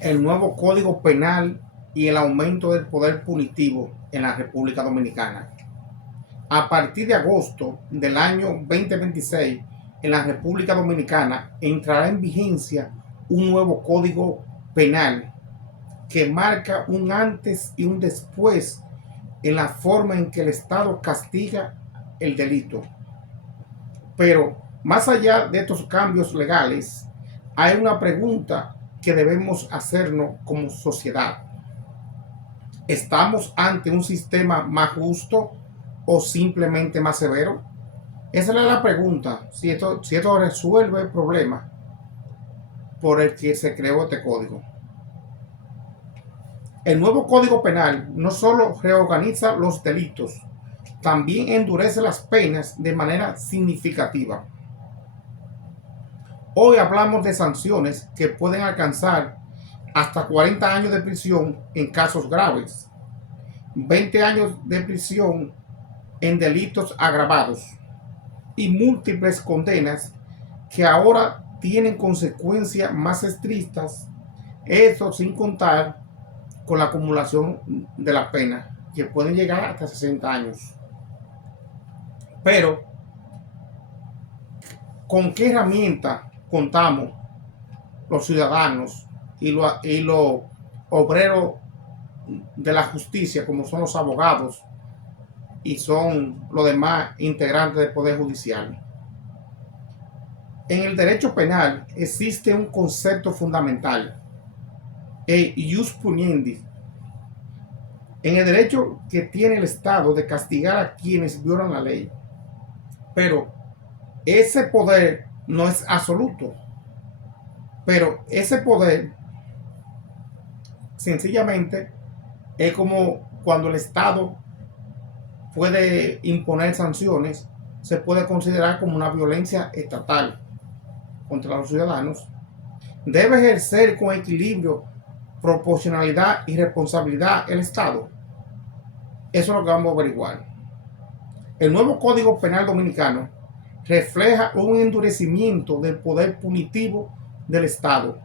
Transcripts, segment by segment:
el nuevo Código Penal y el aumento del poder punitivo en la República Dominicana. A partir de agosto del año 2026, en la República Dominicana entrará en vigencia un nuevo Código Penal que marca un antes y un después en la forma en que el Estado castiga el delito. Pero más allá de estos cambios legales, hay una pregunta que debemos hacernos como sociedad. ¿Estamos ante un sistema más justo o simplemente más severo? Esa es la pregunta, si esto resuelve el problema por el que se creó este código. El nuevo Código Penal no solo reorganiza los delitos, también endurece las penas de manera significativa. Hoy hablamos de sanciones que pueden alcanzar hasta 40 años de prisión en casos graves, 20 años de prisión en delitos agravados y múltiples condenas que ahora tienen consecuencias más estrictas, eso sin contar con la acumulación de la pena, que pueden llegar hasta 60 años. Pero, ¿con qué herramienta contamos los ciudadanos y los obreros de la justicia, como son los abogados y son los demás integrantes del Poder Judicial? En el derecho penal existe un concepto fundamental, el ius puniendi, en el derecho que tiene el Estado de castigar a quienes violan la ley. Pero ese poder no es absoluto. Pero ese poder sencillamente es como cuando el Estado puede imponer sanciones, se puede considerar como una violencia estatal contra los ciudadanos. Debe ejercer con equilibrio, proporcionalidad y responsabilidad el Estado. Eso es lo que vamos a averiguar. El nuevo Código Penal Dominicano refleja un endurecimiento del poder punitivo del Estado.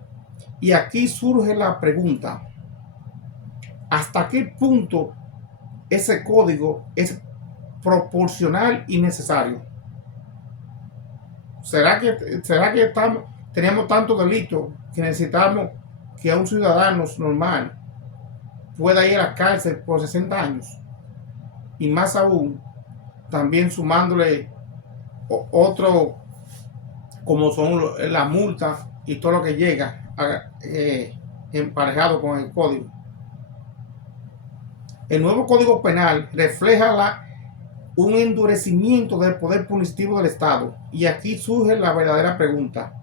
Y aquí surge la pregunta: ¿hasta qué punto ese código es proporcional y necesario? ¿Será que tenemos tantos delitos que necesitamos que a un ciudadano normal pueda ir a la cárcel por 60 años? Y más aún, también sumándole otro, como son las multas y todo lo que llega emparejado con el código. El nuevo Código Penal refleja un endurecimiento del poder punitivo del Estado. Y aquí surge la verdadera pregunta: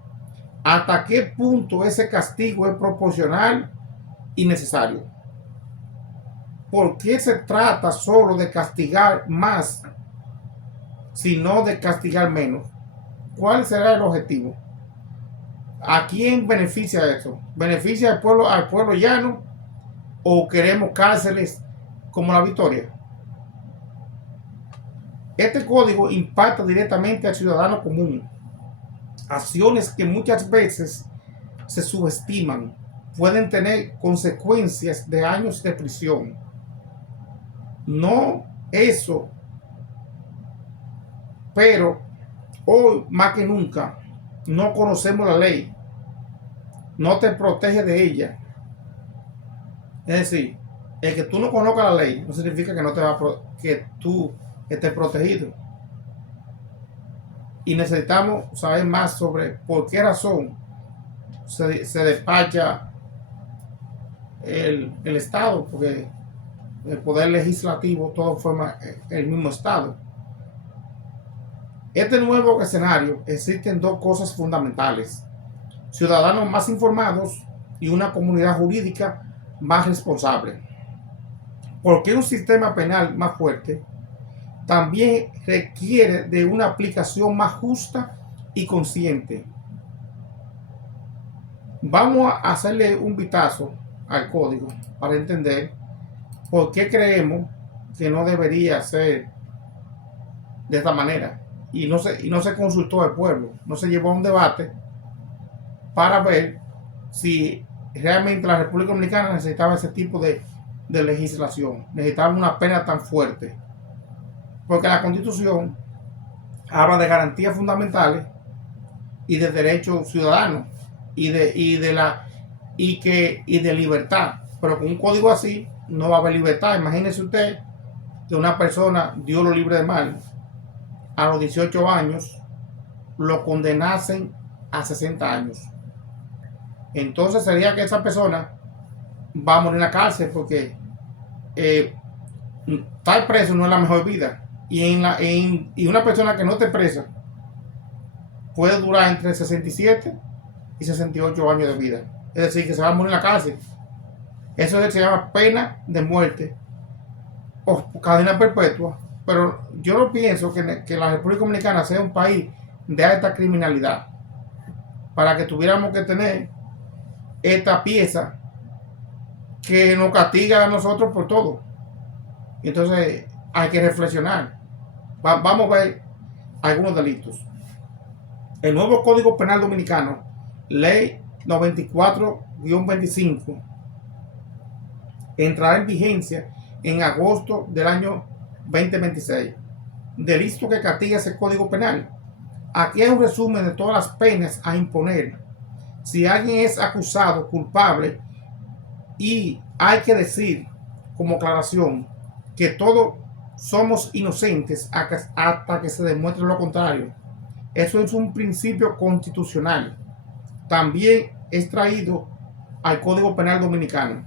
¿hasta qué punto ese castigo es proporcional y necesario? ¿Por qué se trata solo de castigar más, sino de castigar menos? ¿Cuál será el objetivo? ¿A quién beneficia eso? ¿Beneficia al pueblo llano o queremos cárceles como la Victoria? Este código impacta directamente al ciudadano común. Acciones que muchas veces se subestiman pueden tener consecuencias de años de prisión. No eso, pero hoy más que nunca no conocemos la ley, no te protege de ella. Es decir, el que tú no conozcas la ley no significa que no te va que tú estés protegido. Y necesitamos saber más sobre por qué razón se despacha el Estado, porque el poder legislativo todo forma el mismo Estado. Este nuevo escenario existen dos cosas fundamentales: ciudadanos más informados y una comunidad jurídica más responsable. Porque un sistema penal más fuerte también requiere de una aplicación más justa y consciente. Vamos a hacerle un vistazo al código para entender por qué creemos que no debería ser de esta manera. Y no se consultó al pueblo, no se llevó a un debate para ver si realmente la República Dominicana necesitaba ese tipo de legislación, necesitaba una pena tan fuerte, porque la Constitución habla de garantías fundamentales y de derechos ciudadanos y de libertad, pero con un código así no va a haber libertad. Imagínese usted que una persona, Dios lo libre de mal, a los 18 años lo condenasen a 60 años. Entonces sería que esa persona va a morir en la cárcel, porque estar preso no es la mejor vida. Y una persona que no esté presa puede durar entre 67 y 68 años de vida. Es decir, que se va a morir en la cárcel. Eso se llama pena de muerte o cadena perpetua. Pero yo no pienso que la República Dominicana sea un país de alta criminalidad para que tuviéramos que tener esta pieza que nos castiga a nosotros por todo. Entonces hay que reflexionar. Vamos a ver algunos delitos. El nuevo Código Penal Dominicano, Ley 94-25, entrará en vigencia en agosto del año 2026. Delito que castiga ese Código Penal. Aquí hay un resumen de todas las penas a imponer si alguien es acusado culpable, y hay que decir como aclaración que todos somos inocentes hasta que se demuestre lo contrario. Eso es un principio constitucional. También es traído al Código Penal Dominicano.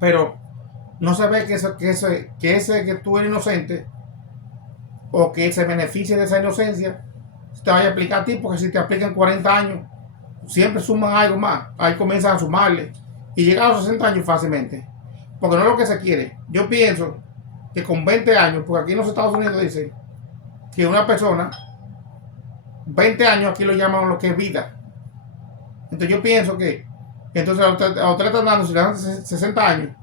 Pero no se ve que tú eres inocente o que se beneficie de esa inocencia te vaya a aplicar a ti, porque si te aplican 40 años, siempre suman algo más. Ahí comienzan a sumarle y llegan a los 60 años fácilmente, porque no es lo que se quiere. Yo pienso que con 20 años, porque aquí en los Estados Unidos dice que una persona 20 años aquí lo llaman lo que es vida. Entonces yo pienso que entonces a usted están dando, si le dan 60 años,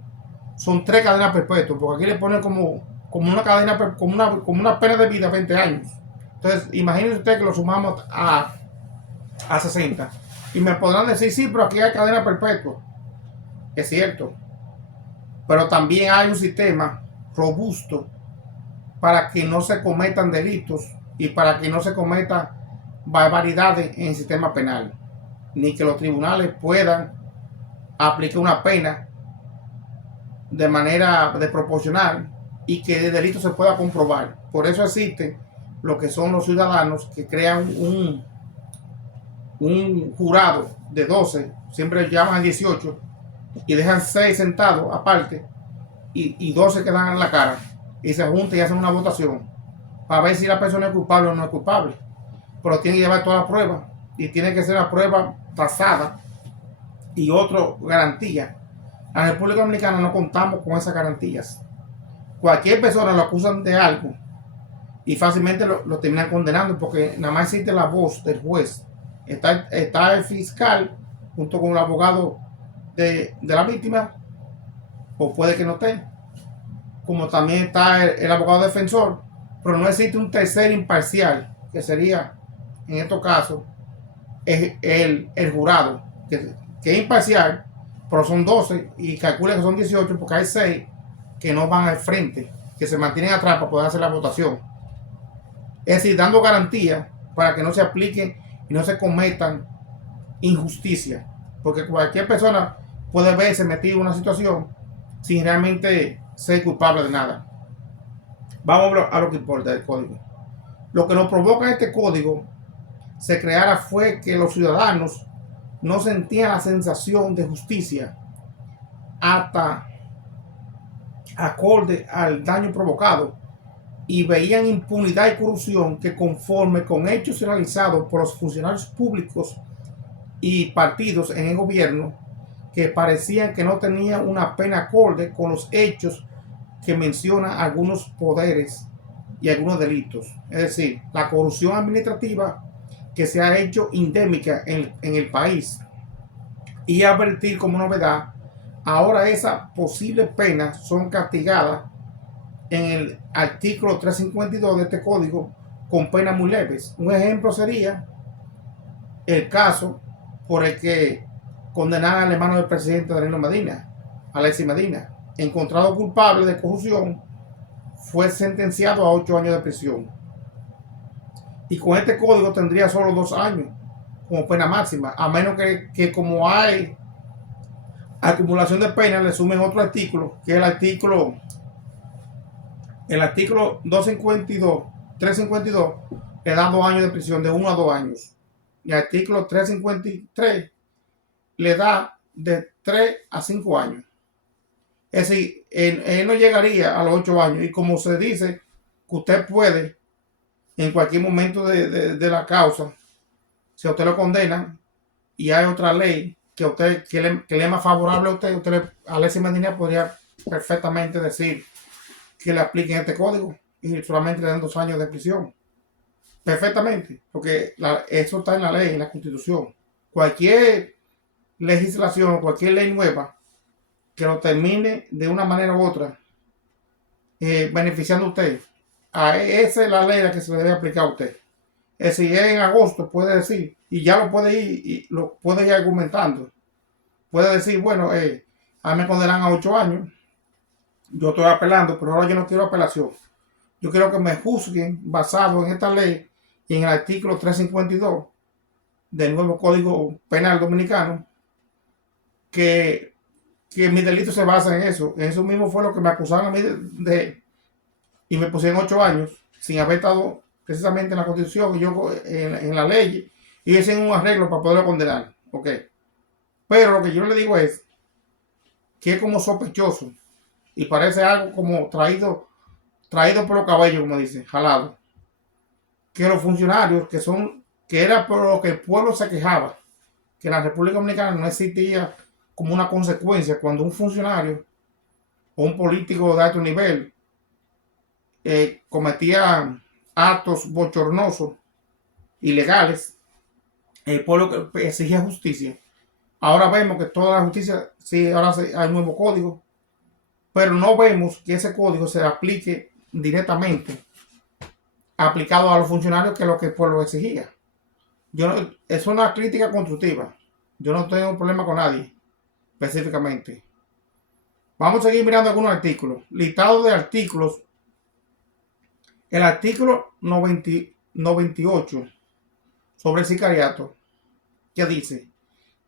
son 3 cadenas perpetuas, porque aquí le ponen como una cadena, como una pena de vida 20 años. Entonces imagínense usted que lo sumamos a 60. Y me podrán decir, sí, pero aquí hay cadena perpetua. Es cierto. Pero también hay un sistema robusto para que no se cometan delitos y para que no se cometa barbaridades en el sistema penal, ni que los tribunales puedan aplicar una pena de manera desproporcional y que el delito se pueda comprobar. Por eso existen lo que son los ciudadanos que crean un jurado de 12, siempre llaman a 18 y dejan 6 sentados aparte y 12 que dan en la cara y se juntan y hacen una votación para ver si la persona es culpable o no es culpable. Pero tiene que llevar toda la prueba y tiene que ser la prueba tasada y otra garantía. En la República Dominicana no contamos con esas garantías. Cualquier persona lo acusan de algo y fácilmente lo terminan condenando, porque nada más existe la voz del juez. Está el fiscal junto con el abogado de la víctima, o puede que no esté, como también está el abogado defensor, pero no existe un tercer imparcial, que sería en estos casos el jurado, que es imparcial, pero son 12 y calcula que son 18 porque hay 6 que no van al frente, que se mantienen atrás para poder hacer la votación. Es decir, dando garantía para que no se apliquen y no se cometan injusticia, porque cualquier persona puede verse metido en una situación sin realmente ser culpable de nada. Vamos a lo que importa del código. Lo que nos provoca este código se creara fue que los ciudadanos no sentían la sensación de justicia hasta acorde al daño provocado, y veían impunidad y corrupción que, conforme con hechos realizados por los funcionarios públicos y partidos en el gobierno, que parecían que no tenían una pena acorde con los hechos que mencionan algunos poderes y algunos delitos. Es decir, la corrupción administrativa que se ha hecho endémica en el país. Y advertir como novedad, ahora esas posibles penas son castigadas en el artículo 352 de este código con penas muy leves. Un ejemplo sería el caso por el que condenar al hermano del presidente Danilo Medina, Alexis Medina, encontrado culpable de corrupción, fue sentenciado a 8 años de prisión. Y con este código tendría solo 2 años como pena máxima, a menos que como hay acumulación de penas, le sumen otro artículo, que es el artículo 252, 352, le da 2 años de prisión, de 1 a 2 años. Y el artículo 353 le da de 3 a 5 años. Es decir, él no llegaría a los 8 años. Y como se dice, que usted puede, en cualquier momento de la causa, si a usted lo condenan y hay otra ley que le es más favorable a usted, Alexis Medina podría perfectamente decir que le apliquen este código y solamente le dan 2 años de prisión. Perfectamente, porque eso está en la ley, en la Constitución. Cualquier legislación, cualquier ley nueva que lo termine de una manera u otra beneficiando a usted, esa es la ley la que se le debe aplicar a usted. Si es en agosto, puede decir, y ya lo puede ir, y lo puede ir argumentando. Puede decir, bueno, a mí me condenan a 8 años, yo estoy apelando, pero ahora yo no quiero apelación. Yo quiero que me juzguen basado en esta ley y en el artículo 352 del nuevo Código Penal Dominicano, que mi delito se basa en eso. Eso mismo fue lo que me acusaron a mí y me pusieron 8 años sin haber estado precisamente en la Constitución y yo en la ley, y hacen un arreglo para poderlo condenar. Ok. Pero lo que yo le digo es que es como sospechoso y parece algo como traído por los cabellos, como dice, jalado. Que los funcionarios que era por lo que el pueblo se quejaba, que en la República Dominicana no existía como una consecuencia cuando un funcionario o un político de alto nivel cometía actos bochornosos, ilegales, el pueblo exigía justicia. Ahora vemos que toda la justicia, sí, ahora hay un nuevo código, pero no vemos que ese código se aplique directamente aplicado a los funcionarios, que es lo que el pueblo exigía. Es una crítica constructiva. Yo no tengo un problema con nadie específicamente. Vamos a seguir mirando algunos artículos. Listado de artículos. El artículo 98 sobre el sicariato, que dice: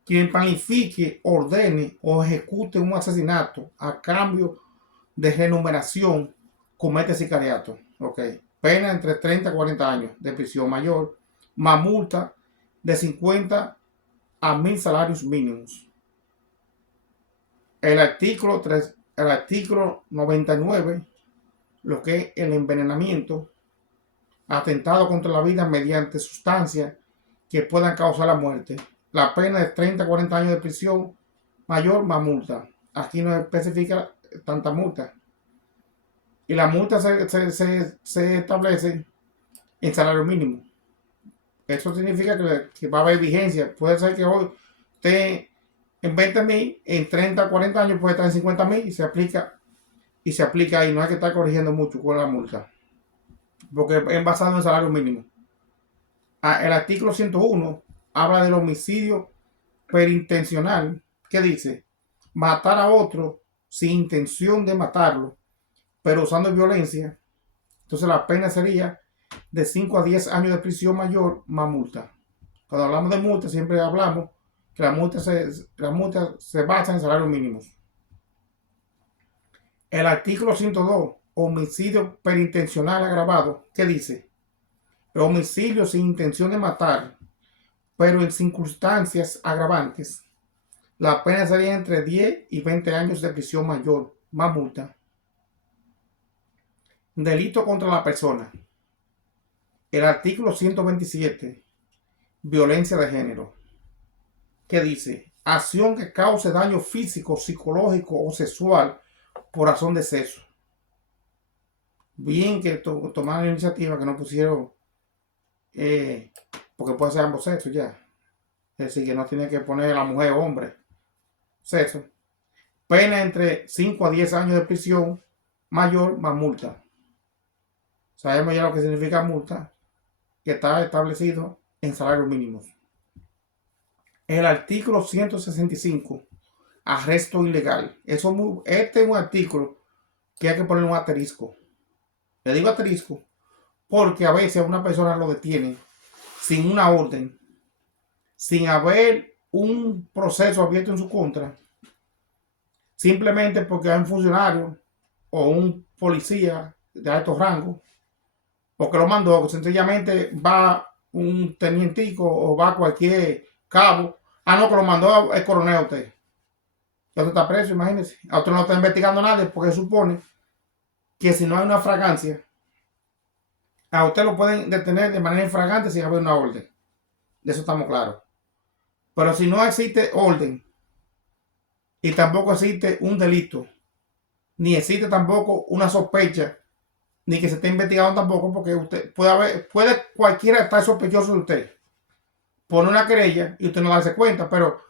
quien planifique, ordene o ejecute un asesinato a cambio de remuneración comete sicariato. Ok. Pena entre 30 a 40 años de prisión mayor, más multa de 50 a 1000 salarios mínimos. El artículo 99, lo que es el envenenamiento, atentado contra la vida mediante sustancias que puedan causar la muerte. La pena de 30 a 40 años de prisión mayor más multa. Aquí no especifica tanta multa. Y la multa se establece en salario mínimo. Eso significa que va a haber vigencia. Puede ser que hoy esté en 20,000, en 30 a 40 años puede estar en 50,000 y se aplica y no hay que estar corrigiendo mucho con la multa, porque es basado en salario mínimo. El artículo 101 habla del homicidio perintencional, que dice: matar a otro sin intención de matarlo, pero usando violencia. Entonces la pena sería de 5 a 10 años de prisión mayor más multa. Cuando hablamos de multa siempre hablamos que la multa se basa en salarios mínimos. El artículo 102, homicidio perintencional agravado, que dice: el homicidio sin intención de matar, pero en circunstancias agravantes, la pena sería entre 10 y 20 años de prisión mayor más multa. Delito contra la persona. El artículo 127, violencia de género, que dice: acción que cause daño físico, psicológico o sexual por razón de sexo. Bien que tomaron la iniciativa, que no pusieron, porque puede ser ambos sexos ya. Es decir, que no tiene que poner a la mujer o hombre. Sexo. Pena entre 5 a 10 años de prisión mayor más multa. Sabemos ya lo que significa multa, que está establecido en salarios mínimos. El artículo 165, arresto ilegal. Este es un artículo que hay que poner un asterisco. Le digo asterisco porque a veces a una persona lo detienen sin una orden, sin haber un proceso abierto en su contra, simplemente porque hay un funcionario o un policía de alto rango, porque lo mandó, sencillamente va un tenientico o va cualquier cabo. Ah, no, que lo mandó el coronel a usted. Ya usted está preso, imagínese. A usted no lo está investigando nadie porque supone que si no hay una fragancia, a usted lo pueden detener de manera infragante sin haber una orden. De eso estamos claros. Pero si no existe orden y tampoco existe un delito, ni existe tampoco una sospecha, ni que se esté investigando tampoco, porque usted puede cualquiera estar sospechoso de usted, pone una querella y usted no darse cuenta, pero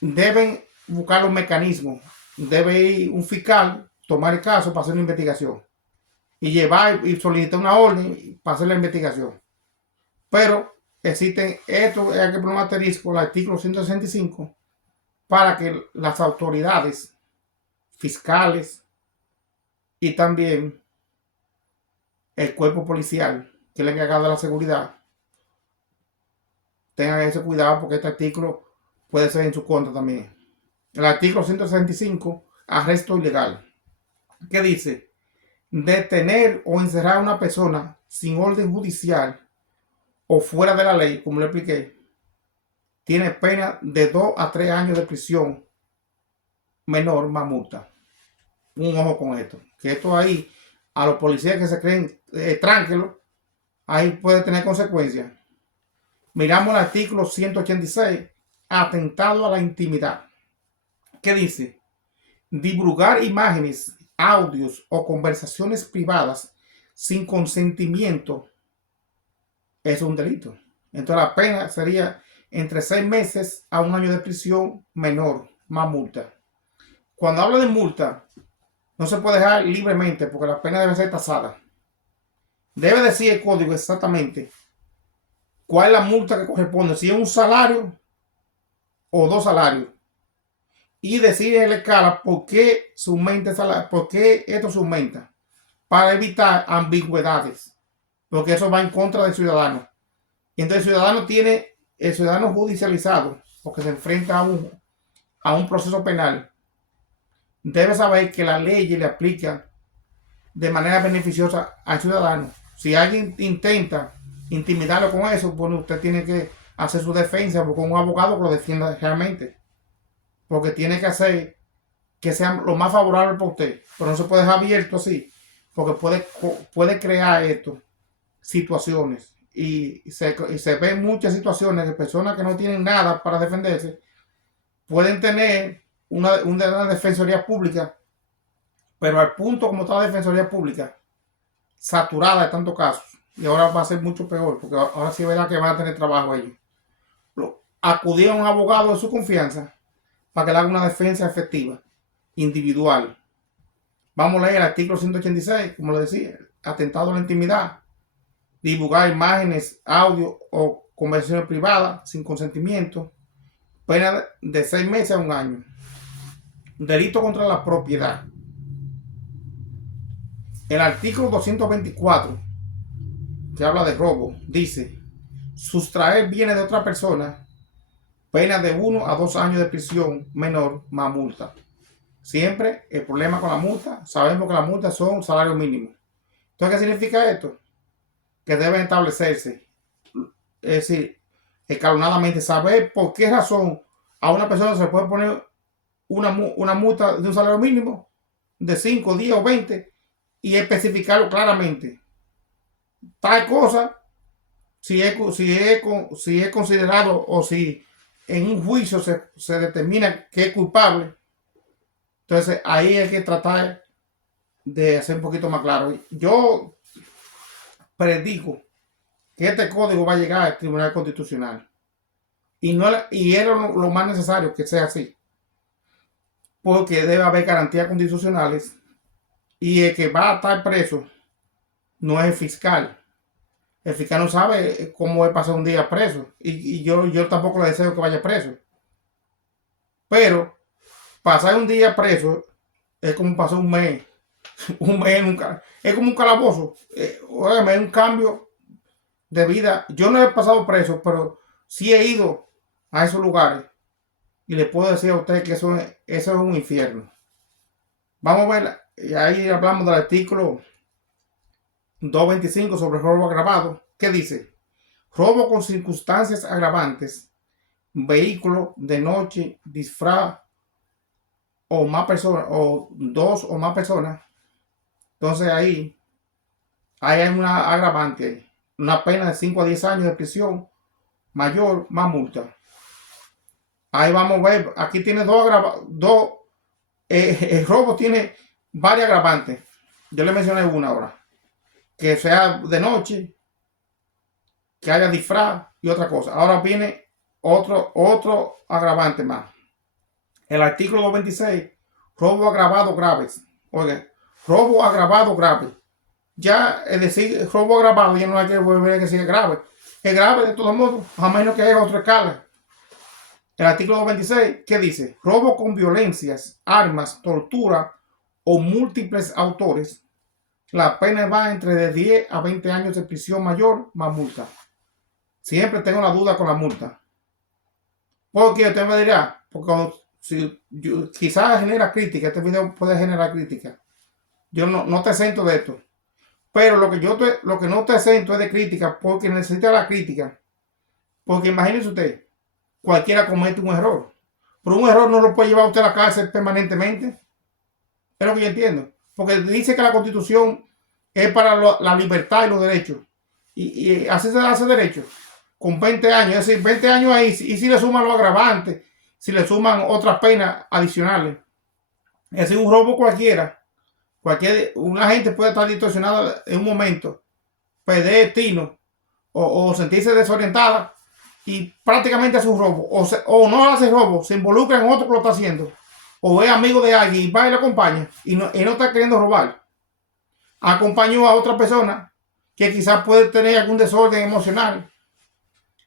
deben buscar los mecanismos. Debe ir un fiscal, tomar el caso para hacer una investigación y llevar y solicitar una orden para hacer la investigación. Pero existen, esto hay que poner un asterisco, el artículo 165, para que las autoridades fiscales y también el cuerpo policial, que es el encargado de la seguridad, tengan ese cuidado porque este artículo puede ser en su contra también. El artículo 165, arresto ilegal. ¿Qué dice? Detener o encerrar a una persona sin orden judicial o fuera de la ley, como le expliqué, tiene pena de 2 a 3 años de prisión menor más multa. Un ojo con esto. Que esto ahí, a los policías que se creen tranquilos, ahí puede tener consecuencias. Miramos el artículo 186, atentado a la intimidad. ¿Qué dice? Divulgar imágenes, audios o conversaciones privadas sin consentimiento es un delito. Entonces la pena sería entre 6 meses a 1 año de prisión menor, más multa. Cuando habla de multa, no se puede dejar libremente porque la pena debe ser tasada. Debe decir el código exactamente cuál es la multa que corresponde, si es un salario o 2 salarios. Y decir en la escala por qué se aumenta el salario, por qué esto se aumenta, para evitar ambigüedades, porque eso va en contra del ciudadano. Y entonces el ciudadano judicializado, porque se enfrenta a un proceso penal, debe saber que la ley le aplica de manera beneficiosa al ciudadano. Si alguien intenta intimidarlo con eso, bueno, usted tiene que hacer su defensa con un abogado que lo defienda realmente. Porque tiene que hacer que sea lo más favorable para usted. Pero no se puede dejar abierto así, porque puede crear esto, situaciones. Y se ven muchas situaciones de personas que no tienen nada para defenderse, pueden tener una defensoría pública, pero al punto como está la defensoría pública, saturada de tantos casos, y ahora va a ser mucho peor, porque ahora sí es verdad que van a tener trabajo ellos. Acudir a un abogado de su confianza para que le haga una defensa efectiva, individual. Vamos a leer el artículo 186, como le decía, atentado a la intimidad, divulgar imágenes, audio o conversaciones privadas sin consentimiento, pena de 6 meses a 1 año. Delito contra la propiedad. El artículo 224, que habla de robo, dice: sustraer bienes de otra persona, pena de 1 a 2 años de prisión menor más multa. Siempre el problema con la multa, sabemos que las multas son salarios mínimos. Entonces, ¿qué significa esto? Que deben establecerse, es decir, escalonadamente, saber por qué razón a una persona se puede poner una multa de un salario mínimo de 5, 10 o 20 y especificarlo claramente. Tal cosa, si es considerado o si en un juicio se determina que es culpable, entonces ahí hay que tratar de hacer un poquito más claro. Yo predico que este código va a llegar al Tribunal Constitucional y es lo más necesario que sea así, porque debe haber garantías constitucionales y el que va a estar preso no es el fiscal. El fiscal no sabe cómo es pasar un día preso y yo tampoco le deseo que vaya preso. Pero pasar un día preso es como pasar un mes, un mes nunca, es como un calabozo. Óigame, es un cambio de vida. Yo no he pasado preso, pero sí he ido a esos lugares y le puedo decir a usted que eso es un infierno. Vamos a ver, y ahí hablamos del artículo 225 sobre robo agravado. ¿Qué dice? Robo con circunstancias agravantes, vehículo de noche, disfraz o más personas, o dos o más personas. Entonces ahí hay una agravante, una pena de 5 a 10 años de prisión mayor más multa. Ahí vamos a ver, aquí tiene el robo tiene varias agravantes. Yo le mencioné una ahora, que sea de noche, que haya disfraz y otra cosa. Ahora viene otro agravante más. El artículo 226, robo agravado graves. Oye, robo agravado grave. Ya, es decir, robo agravado ya no hay que volver a decir grave. Es grave de todos modos, a menos que haya otra escala. El artículo 226, ¿qué dice? Robo con violencias, armas, tortura o múltiples autores. La pena va entre de 10 a 20 años de prisión mayor más multa. Siempre tengo la duda con la multa. Porque usted me dirá, porque si quizás genera crítica, este video puede generar crítica. Yo no te exento de esto. Pero lo que no te exento es de crítica, porque necesita la crítica. Porque imagínese usted, cualquiera comete un error. Pero un error no lo puede llevar usted a la cárcel permanentemente. Es lo que yo entiendo. Porque dice que la Constitución es para la libertad y los derechos. Y así se hace derecho. Con 20 años, es decir, 20 años ahí, y si le suman los agravantes, si le suman otras penas adicionales. Es decir, un robo cualquiera, una gente puede estar distorsionada en un momento, perder destino o sentirse desorientada y prácticamente hace un robo, o no hace robo, se involucra en otro que lo está haciendo, o es amigo de alguien y va y lo acompaña y no está queriendo robar. Acompañó a otra persona que quizás puede tener algún desorden emocional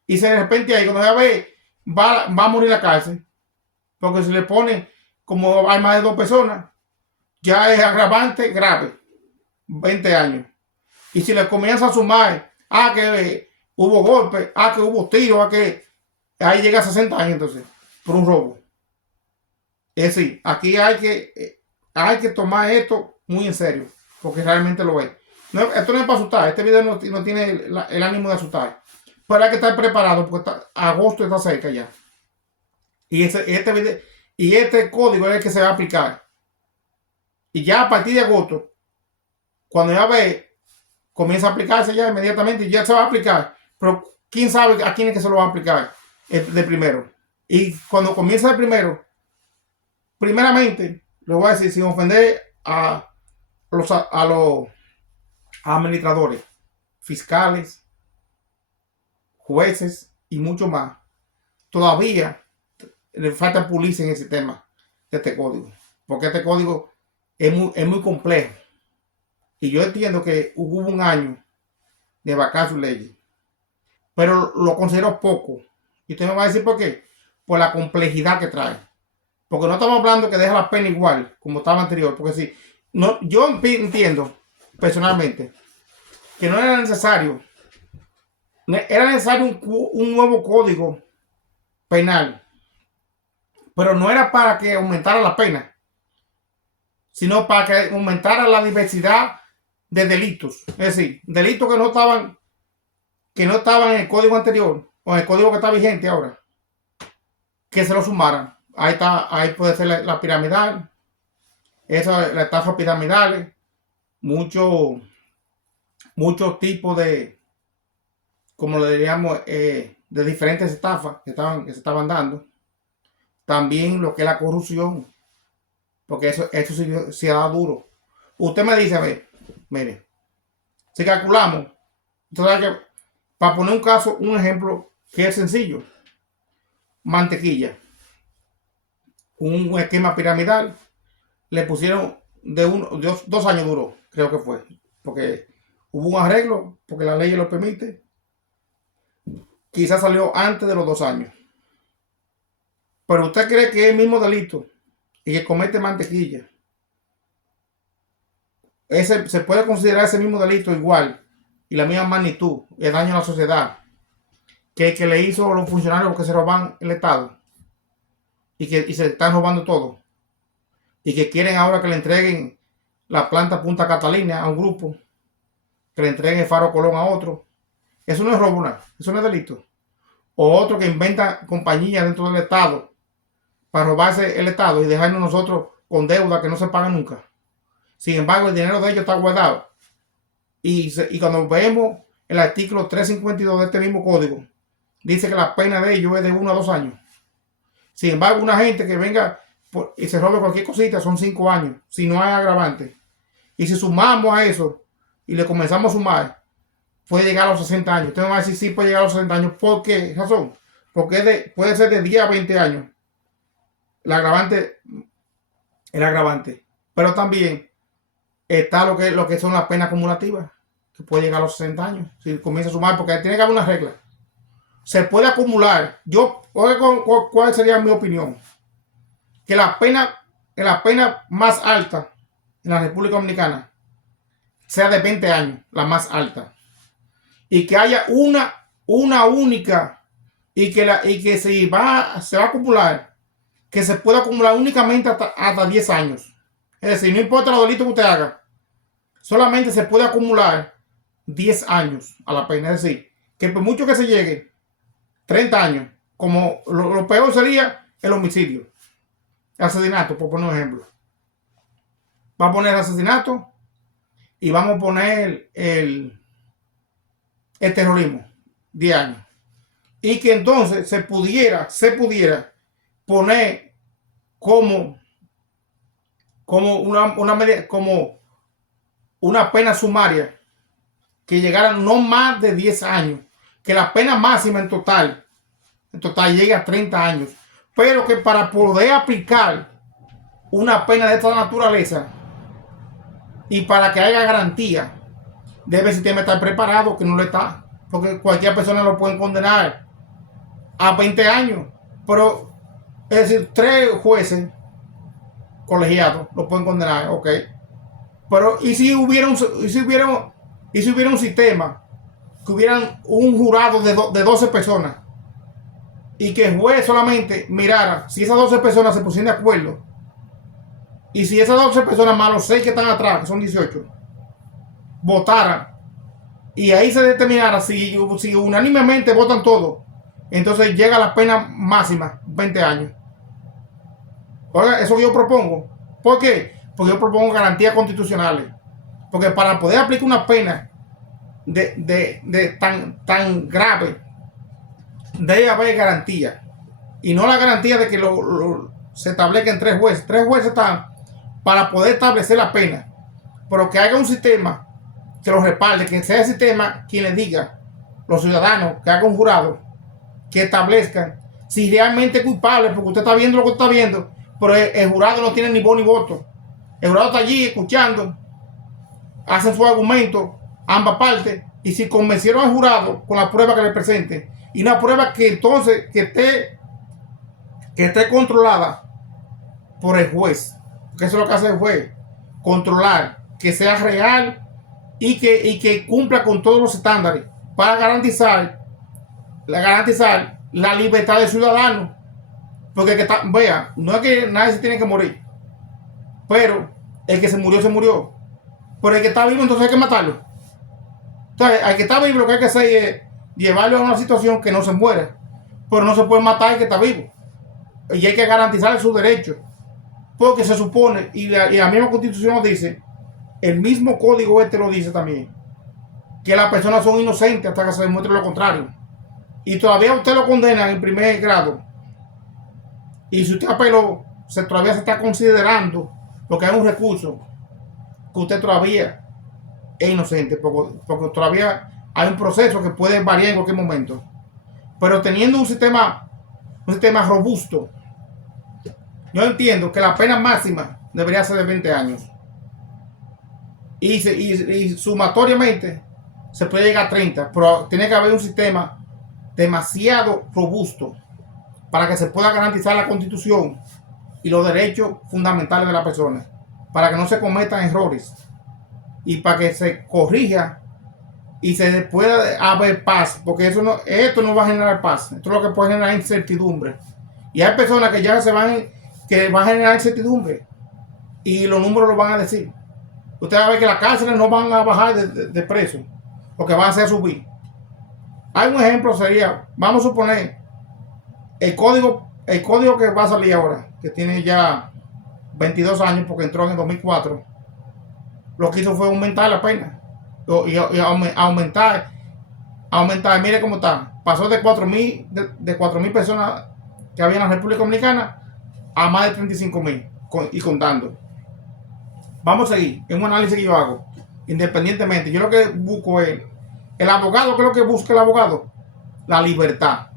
y de repente ahí cuando ya ve va a morir en la cárcel, porque si le pone como hay más de 2 personas ya es agravante grave, 20 años. Y si le comienza a sumar, que hubo golpe, que hubo tiro, que ahí llega a 60 años entonces, por un robo. Es decir, aquí hay que tomar esto muy en serio, porque realmente lo es. Esto no es para asustar, este video no tiene el ánimo de asustar. Pero hay que estar preparado, porque agosto está cerca ya. Y este código es el que se va a aplicar. Y ya a partir de agosto, cuando ya ve, comienza a aplicarse ya inmediatamente y ya se va a aplicar. Pero quién sabe a quién es que se lo va a aplicar de primero. Y cuando comienza de primero, primeramente, lo voy a decir sin ofender a los administradores, fiscales, jueces y mucho más. Todavía le falta pulirse en ese tema de este código. Porque este código es muy complejo. Y yo entiendo que hubo un año de vacar sus leyes. Pero lo considero poco. Y usted me va a decir por qué. Por la complejidad que trae. Porque no estamos hablando que deja la pena igual como estaba anterior. Porque si no, yo entiendo personalmente que no era necesario. Era necesario un nuevo código penal. Pero no era para que aumentara la pena, sino para que aumentara la diversidad de delitos. Es decir, delitos que no estaban en el código anterior o en el código que está vigente ahora, que se lo sumaran. Ahí puede ser la piramidal, la estafa piramidales, muchos tipos de, como le diríamos, de diferentes estafas que se estaban dando. También lo que es la corrupción, porque eso sí da duro. Usted me dice, a ver, mire, si calculamos, entonces para poner un ejemplo que es sencillo, mantequilla, un esquema piramidal, le pusieron de 2 años duró, creo que fue, porque hubo un arreglo, porque la ley lo permite, quizás salió antes de los 2 años. Pero usted cree que es el mismo delito y que comete mantequilla, ese se puede considerar ese mismo delito igual y la misma magnitud, el daño a la sociedad, que el que le hizo a los funcionarios que se roban el Estado y se están robando todo y que quieren ahora que le entreguen la planta Punta Catalina a un grupo, que le entreguen el Faro Colón a otro. Eso no es robo, nada. Eso no es delito. O otro que inventa compañías dentro del Estado para robarse el Estado y dejarnos nosotros con deuda que no se paga nunca. Sin embargo, el dinero de ellos está guardado. Y cuando vemos el artículo 352 de este mismo código, dice que la pena de ellos es de 1 a 2 años. Sin embargo, una gente que venga y se robe cualquier cosita son 5 años, si no hay agravante. Y si sumamos a eso y le comenzamos a sumar, puede llegar a los 60 años. Usted me va a decir, sí, puede llegar a los 60 años. ¿Por qué razón? Porque puede ser de 10 a 20 años. El agravante. Pero también está lo que son las penas acumulativas, que puede llegar a los 60 años. Si comienza a sumar, porque tiene que haber una regla. Se puede acumular. ¿Cuál sería mi opinión? Que la pena más alta en la República Dominicana sea de 20 años, la más alta. Y que haya una única y que se va a acumular, que se pueda acumular únicamente hasta 10 años. Es decir, no importa los delitos que usted haga, solamente se puede acumular 10 años a la pena. Es decir, que por mucho que se llegue 30 años, como lo peor sería el homicidio, el asesinato, por poner un ejemplo. Va a poner el asesinato y vamos a poner el terrorismo, 10 años. Y que entonces se pudiera poner como una pena sumaria que llegara no más de 10 años, que la pena máxima en total llegue a 30 años, pero que para poder aplicar una pena de esta naturaleza y para que haya garantía, debe el sistema estar preparado, que no lo está, porque cualquier persona lo pueden condenar a 20 años, pero es decir, 3 jueces colegiados lo pueden condenar, ok, pero y si hubiera un sistema que hubieran un jurado de 12 personas y que el juez solamente mirara si esas 12 personas se pusieran de acuerdo, y si esas 12 personas más los 6 que están atrás, que son 18, votaran y ahí se determinara si unánimemente votan todos, entonces llega la pena máxima, 20 años. Oiga, eso yo propongo. ¿Por qué? Porque yo propongo garantías constitucionales. Porque para poder aplicar una pena de tan grave, debe haber garantía. Y no la garantía de que se establezcan 3 jueces. 3 jueces están para poder establecer la pena. Pero que haga un sistema que lo respalde, que sea el sistema quien le diga, los ciudadanos, que haga un jurado, que establezcan si realmente es culpable, porque usted está viendo lo que está viendo, pero el jurado no tiene ni voz ni voto. El jurado está allí escuchando, hacen su argumento, ambas partes, y si convencieron al jurado con la prueba que le presente, y una prueba que entonces que esté controlada por el juez, porque eso es lo que hace el juez, controlar, que sea real y que cumpla con todos los estándares para garantizar la libertad del ciudadano. Porque vea, no es que nadie se tiene que morir, pero el que se murió. Pero el que está vivo, entonces hay que matarlo. Entonces, al que está vivo, lo que hay que hacer es llevarlo a una situación que no se muera. Pero no se puede matar al que está vivo. Y hay que garantizar sus derechos. Porque se supone, y la misma Constitución nos dice, el mismo código lo dice también, que las personas son inocentes hasta que se demuestre lo contrario. Y todavía usted lo condena en primer grado. Y si usted apeló, todavía se está considerando, porque hay un recurso, que usted todavía es inocente, porque todavía hay un proceso que puede variar en cualquier momento. Pero teniendo un sistema robusto, yo entiendo que la pena máxima debería ser de 20 años. Y sumatoriamente se puede llegar a 30, pero tiene que haber un sistema demasiado robusto para que se pueda garantizar la Constitución y los derechos fundamentales de la persona, para que no se cometan errores y para que se corrija y se pueda haber paz, porque esto no va a generar paz, esto es lo que puede generar incertidumbre. Y hay personas que ya que van a generar incertidumbre y los números lo van a decir. Usted va a ver que las cárceles no van a bajar de precio, lo que van a hacer subir. Hay un ejemplo, sería, vamos a suponer, el código que va a salir ahora, que tiene ya 22 años porque entró en el 2004, lo que hizo fue aumentar la pena y aumentar, mire cómo está, pasó de 4.000 personas que había en la República Dominicana a más de 35.000 y contando. Vamos a seguir, es un análisis que yo hago, independientemente. Yo lo que busco es, el abogado, ¿qué es lo que busca el abogado? La libertad.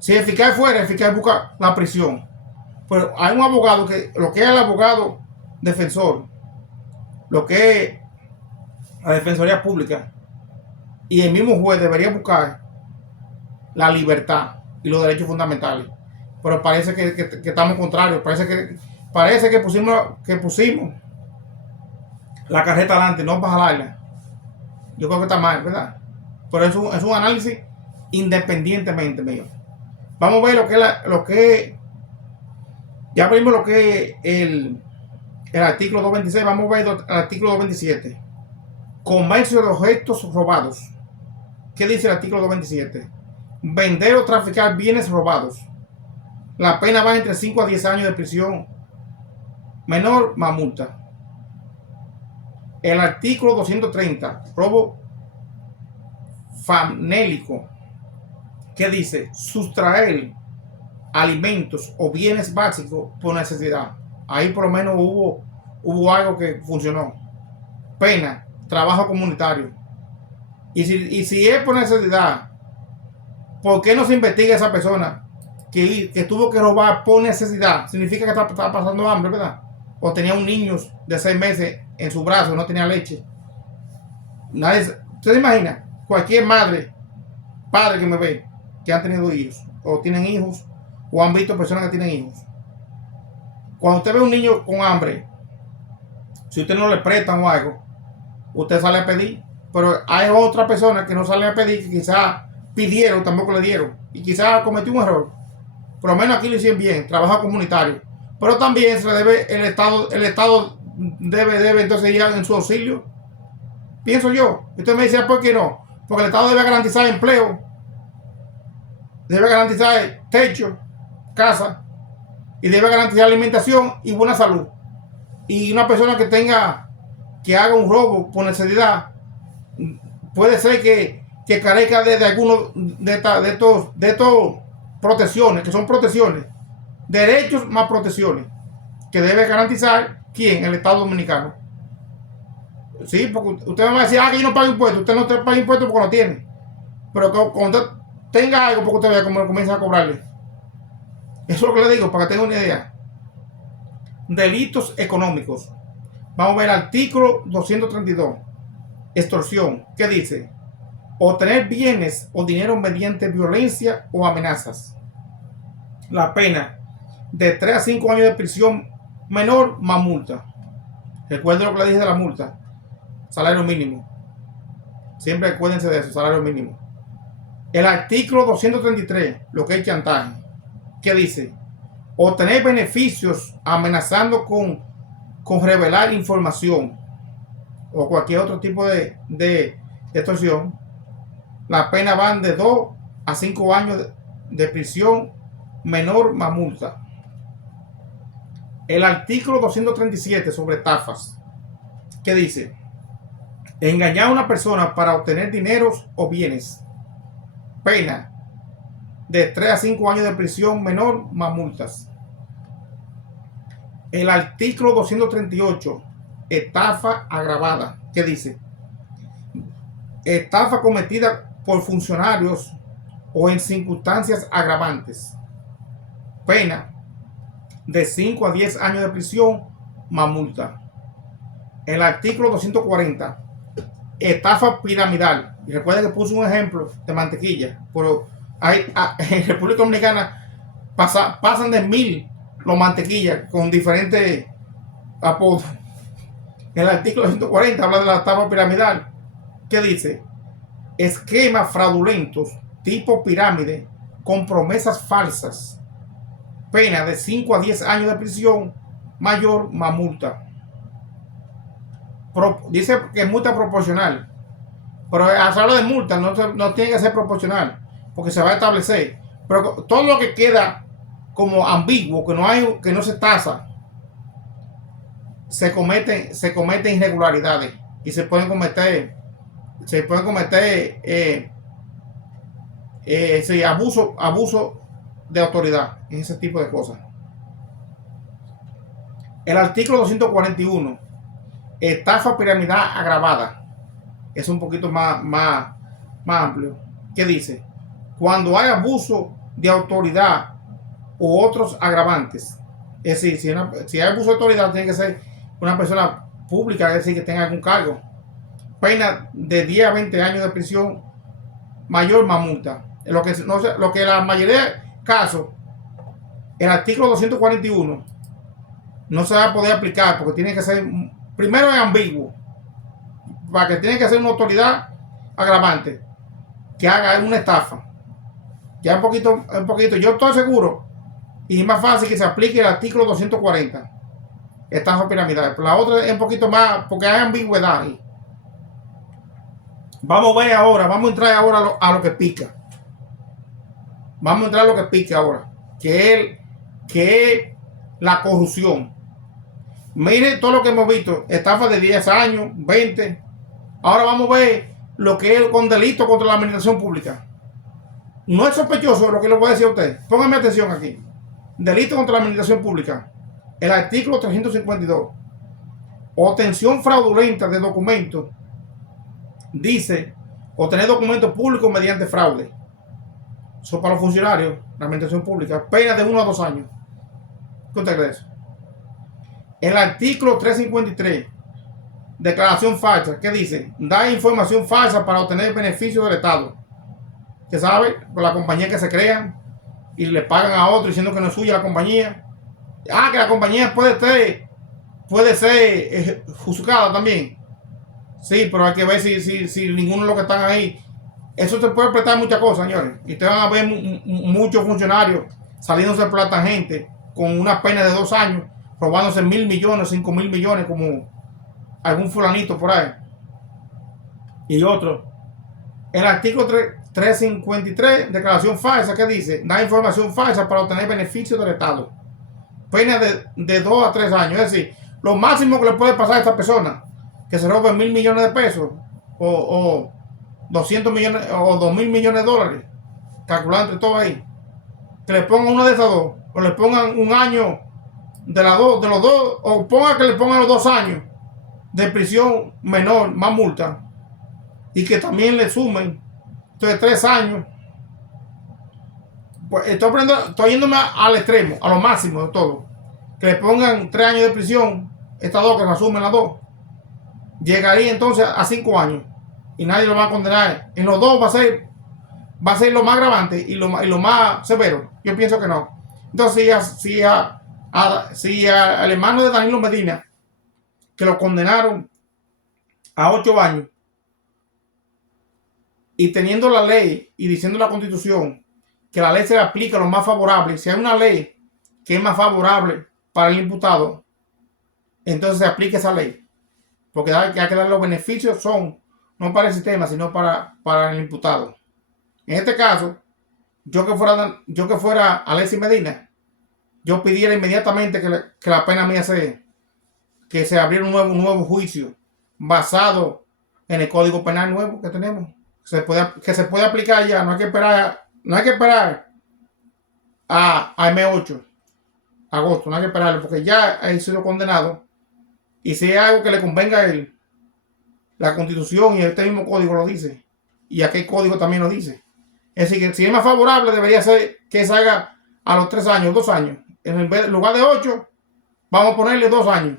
Si eficaz fuera, eficaz busca la prisión. Pero hay un abogado que, lo que es el abogado defensor, lo que es la Defensoría Pública, y el mismo juez debería buscar la libertad y los derechos fundamentales. Pero parece que estamos contrarios. Parece que pusimos la carreta adelante, no para jalarla. Yo creo que está mal, ¿verdad? Pero es un análisis independientemente mío. Vamos a ver lo que ya vimos lo que es el artículo 226. Vamos a ver el artículo 227. Comercio de objetos robados. ¿Qué dice el artículo 227? Vender o traficar bienes robados. La pena va entre 5 a 10 años de prisión. Menor, más multa. El artículo 230, robo famélico, que dice sustraer alimentos o bienes básicos por necesidad. Ahí por lo menos hubo algo que funcionó. Pena, trabajo comunitario. Y si es por necesidad, ¿por qué no se investiga a esa persona que tuvo que robar por necesidad? Significa que estaba pasando hambre, ¿verdad? O tenía un niño de 6 meses en su brazo, no tenía leche. ¿Usted se imagina? Cualquier padre que me ve, que han tenido hijos, o tienen hijos, o han visto personas que tienen hijos. Cuando usted ve a un niño con hambre, si usted no le presta o algo, usted sale a pedir. Pero hay otra persona que no sale a pedir, que quizás pidieron, tampoco le dieron, y quizás cometió un error. Por lo menos aquí lo hicieron bien, trabajo comunitario. Pero también se le debe, el Estado debe entonces ir en su auxilio. Pienso yo. Usted me dice, ¿por qué no? Porque el Estado debe garantizar empleo, debe garantizar techo, casa, y debe garantizar alimentación y buena salud. Y una persona que haga un robo por necesidad, puede ser que carezca de algunos de estos protecciones, que son protecciones, derechos más protecciones, que debe garantizar ¿quién? El Estado Dominicano. Sí, porque usted me va a decir, que yo no pago impuestos. Usted no te paga impuestos porque no tiene. Pero cuando usted tenga algo, porque usted vea cómo comienza a cobrarle. Eso es lo que le digo, para que tenga una idea. Delitos económicos. Vamos a ver el artículo 232. Extorsión. ¿Qué dice? Obtener bienes o dinero mediante violencia o amenazas. La pena de 3 a 5 años de prisión menor más multa. Recuerden lo que le dije de la multa. Salario mínimo. Siempre acuérdense de eso, salario mínimo. El artículo 233, lo que es chantaje. ¿Qué dice? Obtener beneficios amenazando con revelar información o cualquier otro tipo de extorsión. La pena van de 2 a 5 años de prisión menor más multa. El artículo 237 sobre estafas. ¿Qué dice? Engañar a una persona para obtener dineros o bienes. Pena de 3 a 5 años de prisión menor más multas. El artículo 238, estafa agravada. ¿Qué dice? Estafa cometida por funcionarios o en circunstancias agravantes. Pena de 5 a 10 años de prisión más multa. El artículo 240, estafa piramidal. Y recuerden que puse un ejemplo de mantequilla, pero en República Dominicana pasan de 1000 los mantequillas con diferentes apodos. El artículo 140 habla de la estafa piramidal. ¿Qué dice? Esquemas fraudulentos tipo pirámide con promesas falsas. Pena de 5 a 10 años de prisión, mayor más multa. Dice que es multa proporcional, pero a habla de multa no tiene que ser proporcional, porque se va a establecer. Pero todo lo que queda como ambiguo, que no se tasa, se cometen irregularidades y se pueden cometer sí, abuso de autoridad en ese tipo de cosas. El artículo 241, estafa piramidal agravada, es un poquito más amplio. ¿Qué dice? Cuando hay abuso de autoridad u otros agravantes, es decir, si hay abuso de autoridad, tiene que ser una persona pública, es decir, que tenga algún cargo. Pena de 10 a 20 años de prisión, mayor más multa. Lo que la mayoría de casos, el artículo 241 no se va a poder aplicar porque tiene que ser, primero es ambiguo, para que tiene que ser una autoridad agravante que haga una estafa. Ya un poquito, yo estoy seguro, y es más fácil que se aplique el artículo 240, estafa piramidal. Pero la otra es un poquito más, porque hay ambigüedad ahí. Vamos a entrar ahora a lo que pica. Vamos a entrar a lo que pica ahora, que es la corrupción. Mire todo lo que hemos visto, estafa de 10 años, 20. Ahora vamos a ver lo que es con delito contra la administración pública. No es sospechoso lo que le voy a decir a usted. Pónganme atención aquí. Delito contra la administración pública. El artículo 352. Obtención fraudulenta de documentos. Dice, obtener documentos públicos mediante fraude. Eso para los funcionarios, la administración pública. Pena de 1 a 2 años. ¿Qué usted cree de eso? El artículo 353. Declaración falsa. ¿Qué dice? Da información falsa para obtener beneficios del Estado. ¿Qué sabe? Por la compañía que se crean y le pagan a otro diciendo que no es suya la compañía. Que la compañía puede ser juzgada también. Sí, pero hay que ver si ninguno de los que están ahí. Eso te puede prestar muchas cosas, señores. Y te van a ver muchos funcionarios saliéndose por la tangente con una pena de 2 años, robándose 1.000 millones, 5.000 millones, como algún fulanito por ahí. Y otro. El artículo 353, declaración falsa, ¿qué dice? Da información falsa para obtener beneficios del Estado. Pena de 2 a 3 años. Es decir, lo máximo que le puede pasar a esta persona, que se robe 1.000 millones de pesos o 200 millones o 2.000 millones de dólares, calculando entre todo ahí, que le pongan una de esas dos, o le pongan un año de los dos, o que le pongan los 2 años de prisión menor, más multa, y que también le sumen entonces 3 años. Pues estoy yéndome al extremo, a lo máximo de todo, que le pongan 3 años de prisión, estas dos, que se asumen las dos, llegaría entonces a 5 años y nadie lo va a condenar. En los dos va a ser lo más agravante y lo más severo. Yo pienso que no. Entonces, si al hermano de Danilo Medina, que lo condenaron a 8 años, y teniendo la ley y diciendo la Constitución que la ley se le aplica lo más favorable, si hay una ley que es más favorable para el imputado, entonces se aplica esa ley, porque hay que dar los beneficios, son no para el sistema, sino para el imputado. En este caso, yo que fuera Alexis Medina, yo pidiera inmediatamente que la pena mía que se abriera un nuevo juicio basado en el Código Penal nuevo que tenemos, que se puede aplicar ya. No hay que esperar a M8, agosto, no hay que esperarlo, porque ya ha sido condenado. Y si hay algo que le convenga a él, la Constitución y este mismo código lo dice, y aquel código también lo dice. Es decir, que si es más favorable, debería ser que se haga a los 3 años, 2 años. En lugar de 8, vamos a ponerle 2 años,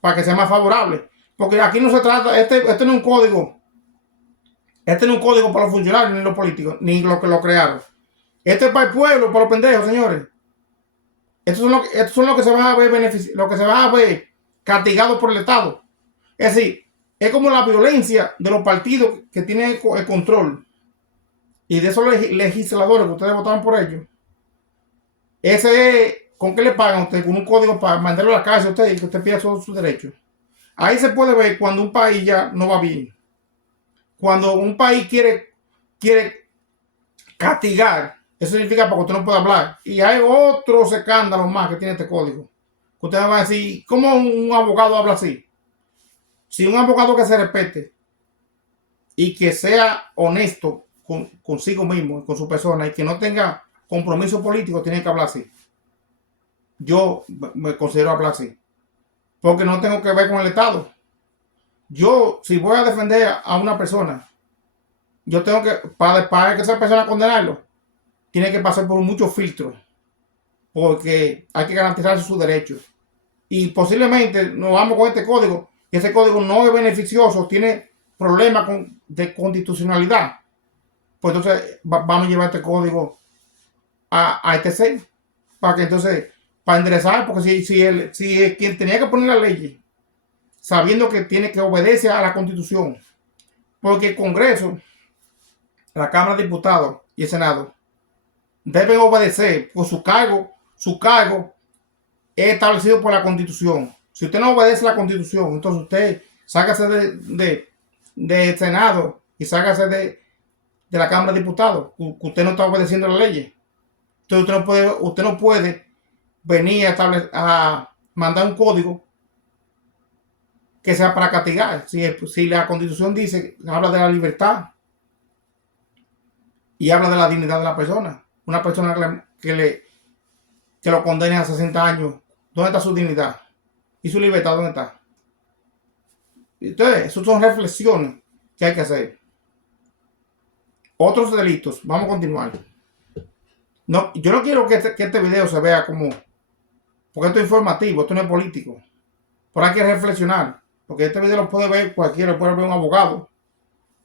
para que sea más favorable. Porque aquí no se trata, este no es un código. Este no es un código para los funcionarios, ni los políticos, ni los que lo crearon. Esto es para el pueblo, para los pendejos, señores. Estos son los que se van a ver lo que se van a ver castigados por el Estado. Es decir, es como la violencia de los partidos que tienen el control y de esos legisladores que ustedes votaron por ellos. Ese es, ¿con qué le pagan a usted? Con un código para mandarlo a la cárcel a usted y que usted pierda sus derechos. Ahí se puede ver cuando un país ya no va bien. Cuando un país quiere castigar, eso significa para que usted no pueda hablar. Y hay otros escándalos más que tiene este código. Usted va a decir, ¿cómo un abogado habla así? Si un abogado que se respete y que sea honesto consigo mismo, con su persona, y que no tenga compromiso político, tiene que hablar así. Yo me considero hablar así. Porque no tengo que ver con el Estado. Yo, si voy a defender a una persona, yo tengo que, para que esa persona condenarlo, tiene que pasar por muchos filtros. Porque hay que garantizar sus derechos. Y posiblemente nos vamos con este código. Y ese código no es beneficioso, tiene problemas de constitucionalidad. Pues entonces vamos a llevar este código a ETC. Para que entonces, para enderezar, porque si quien tenía que poner la ley, sabiendo que tiene que obedecer a la Constitución, porque el Congreso, la Cámara de Diputados y el Senado deben obedecer por su cargo es establecido por la Constitución. Si usted no obedece la Constitución, entonces usted sácase del Senado y sácase de la Cámara de Diputados, que usted no está obedeciendo la ley. Entonces usted no puede venir a mandar un código que sea para castigar. Si la Constitución dice, habla de la libertad y habla de la dignidad de la persona. Una persona que lo condene a 60 años, ¿dónde está su dignidad? ¿Y su libertad dónde está? Entonces, esas son reflexiones que hay que hacer. Otros delitos, vamos a continuar. No, yo no quiero que este video se vea como, porque esto es informativo, esto no es político. Pero hay que reflexionar, porque este video lo puede ver cualquiera, lo puede ver un abogado,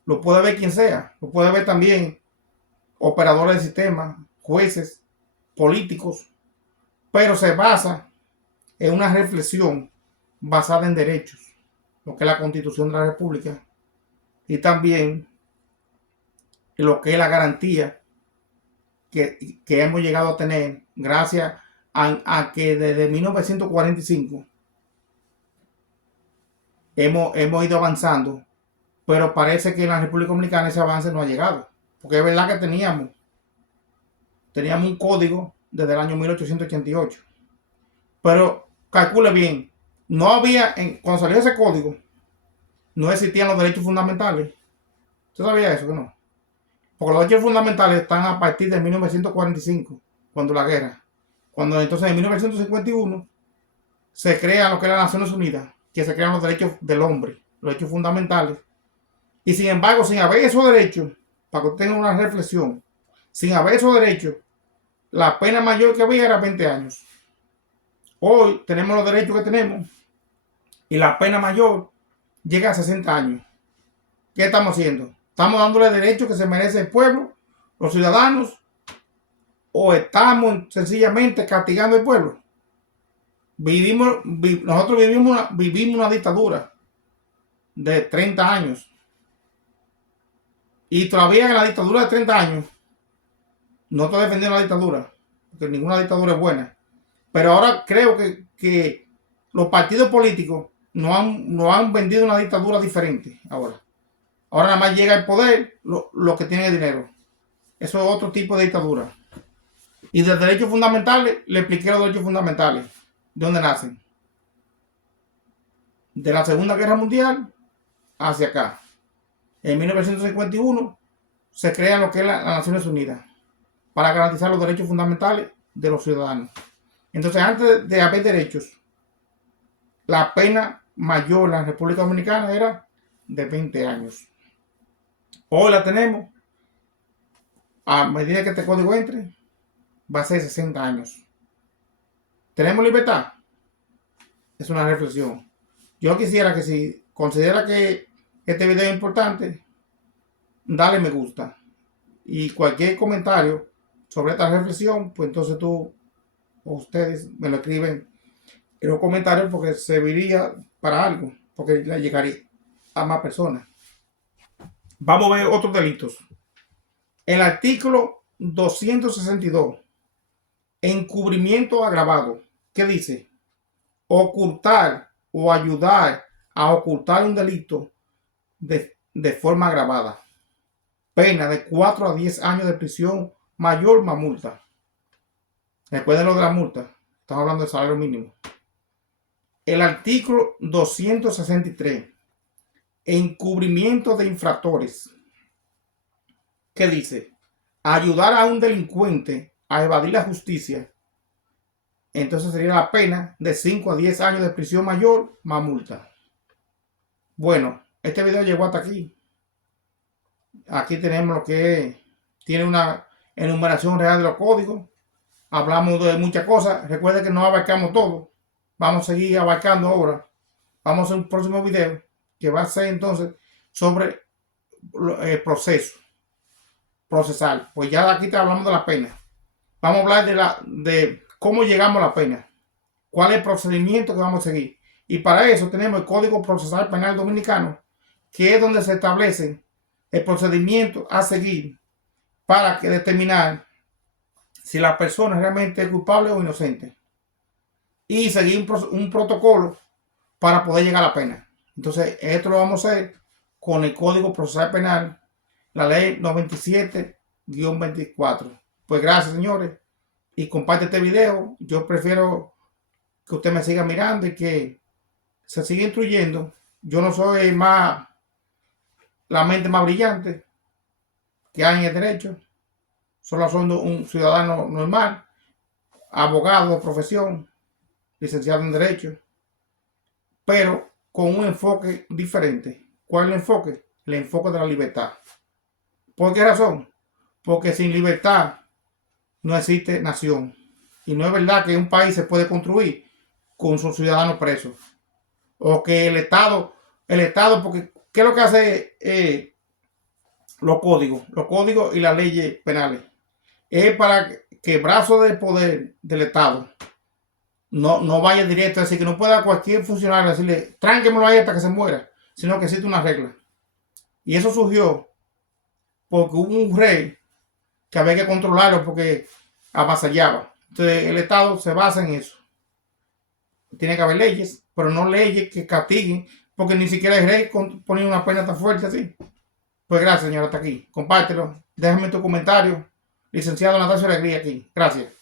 lo puede ver quien sea, lo puede ver también operadores del sistema, jueces, políticos, pero se basa en una reflexión basada en derechos, lo que es la Constitución de la República, y también en lo que es la garantía que hemos llegado a tener gracias a que desde 1945 hemos ido avanzando, pero parece que en la República Dominicana ese avance no ha llegado, porque es verdad que teníamos un código desde el año 1888, pero calcule bien, no había, cuando salió ese código, no existían los derechos fundamentales. ¿Usted sabía eso que no? Porque los derechos fundamentales están a partir de 1945, cuando la guerra. Cuando entonces en 1951 se crea lo que es las Naciones Unidas, que se crean los derechos del hombre, los derechos fundamentales. Y sin embargo, sin haber esos derechos, para que tengan una reflexión, sin haber esos derechos, la pena mayor que había era 20 años. Hoy tenemos los derechos que tenemos y la pena mayor llega a 60 años. ¿Qué estamos haciendo? ¿Estamos dándole derechos que se merece el pueblo, los ciudadanos, o estamos sencillamente castigando al pueblo? Nosotros vivimos una dictadura de 30 años. Y todavía en la dictadura de 30 años, no estoy defendiendo la dictadura, porque ninguna dictadura es buena. Pero ahora creo que los partidos políticos no han vendido una dictadura diferente ahora. Ahora nada más llega el poder lo que tienen el dinero. Eso es otro tipo de dictadura. Y de derechos fundamentales, le expliqué los derechos fundamentales. ¿De dónde nacen? De la Segunda Guerra Mundial hacia acá. En 1951 se crean lo que es las Naciones Unidas para garantizar los derechos fundamentales de los ciudadanos. Entonces, antes de haber derechos, la pena mayor en la República Dominicana era de 20 años. Hoy la tenemos, a medida que este código entre, va a ser 60 años. ¿Tenemos libertad? Es una reflexión. Yo quisiera que si considera que este video es importante, dale me gusta. Y cualquier comentario sobre esta reflexión, pues entonces tú o ustedes me lo escriben en los comentarios porque serviría para algo, porque le llegaría a más personas. Vamos a ver otros delitos. El artículo 262, encubrimiento agravado. ¿Qué dice? Ocultar o ayudar a ocultar un delito de forma agravada. Pena de 4 a 10 años de prisión mayor más multa. Recuerden lo de la multa. Estamos hablando de salario mínimo. El artículo 263. Encubrimiento de infractores. ¿Qué dice? Ayudar a un delincuente a evadir la justicia. Entonces sería la pena de 5 a 10 años de prisión mayor más multa. Bueno, este video llegó hasta aquí. Aquí tenemos lo que tiene una enumeración real de los códigos. Hablamos de muchas cosas. Recuerden que no abarcamos todo. Vamos a seguir abarcando ahora. Vamos a hacer un próximo video que va a ser entonces sobre el proceso procesal. Pues ya aquí te hablamos de la pena. Vamos a hablar de cómo llegamos a la pena. Cuál es el procedimiento que vamos a seguir. Y para eso tenemos el Código Procesal Penal Dominicano, que es donde se establece el procedimiento a seguir para que determinar si la persona realmente es culpable o inocente. Y seguir un protocolo para poder llegar a la pena. Entonces, esto lo vamos a hacer con el Código Procesal Penal, la ley 97-24. Pues gracias, señores. Y comparte este video. Yo prefiero que usted me siga mirando y que se siga instruyendo. Yo no soy la mente más brillante que hay en el derecho. Solo soy un ciudadano normal, abogado de profesión, licenciado en Derecho, pero con un enfoque diferente. ¿Cuál es el enfoque? El enfoque de la libertad. ¿Por qué razón? Porque sin libertad no existe nación. Y no es verdad que un país se puede construir con sus ciudadanos presos. O que el Estado, porque ¿qué es lo que hace los códigos y las leyes penales? Es para que el brazo de poder del Estado no vaya directo, es decir, que no pueda cualquier funcionario decirle, tránquemelo ahí hasta que se muera, sino que existe una regla. Y eso surgió porque hubo un rey que había que controlarlo porque avasallaba. Entonces el Estado se basa en eso. Tiene que haber leyes, pero no leyes que castiguen, porque ni siquiera el rey pone una pena tan fuerte así. Pues gracias, señor, hasta aquí. Compártelo. Déjame tu comentario. Licenciado Natasio Alegría aquí. Gracias.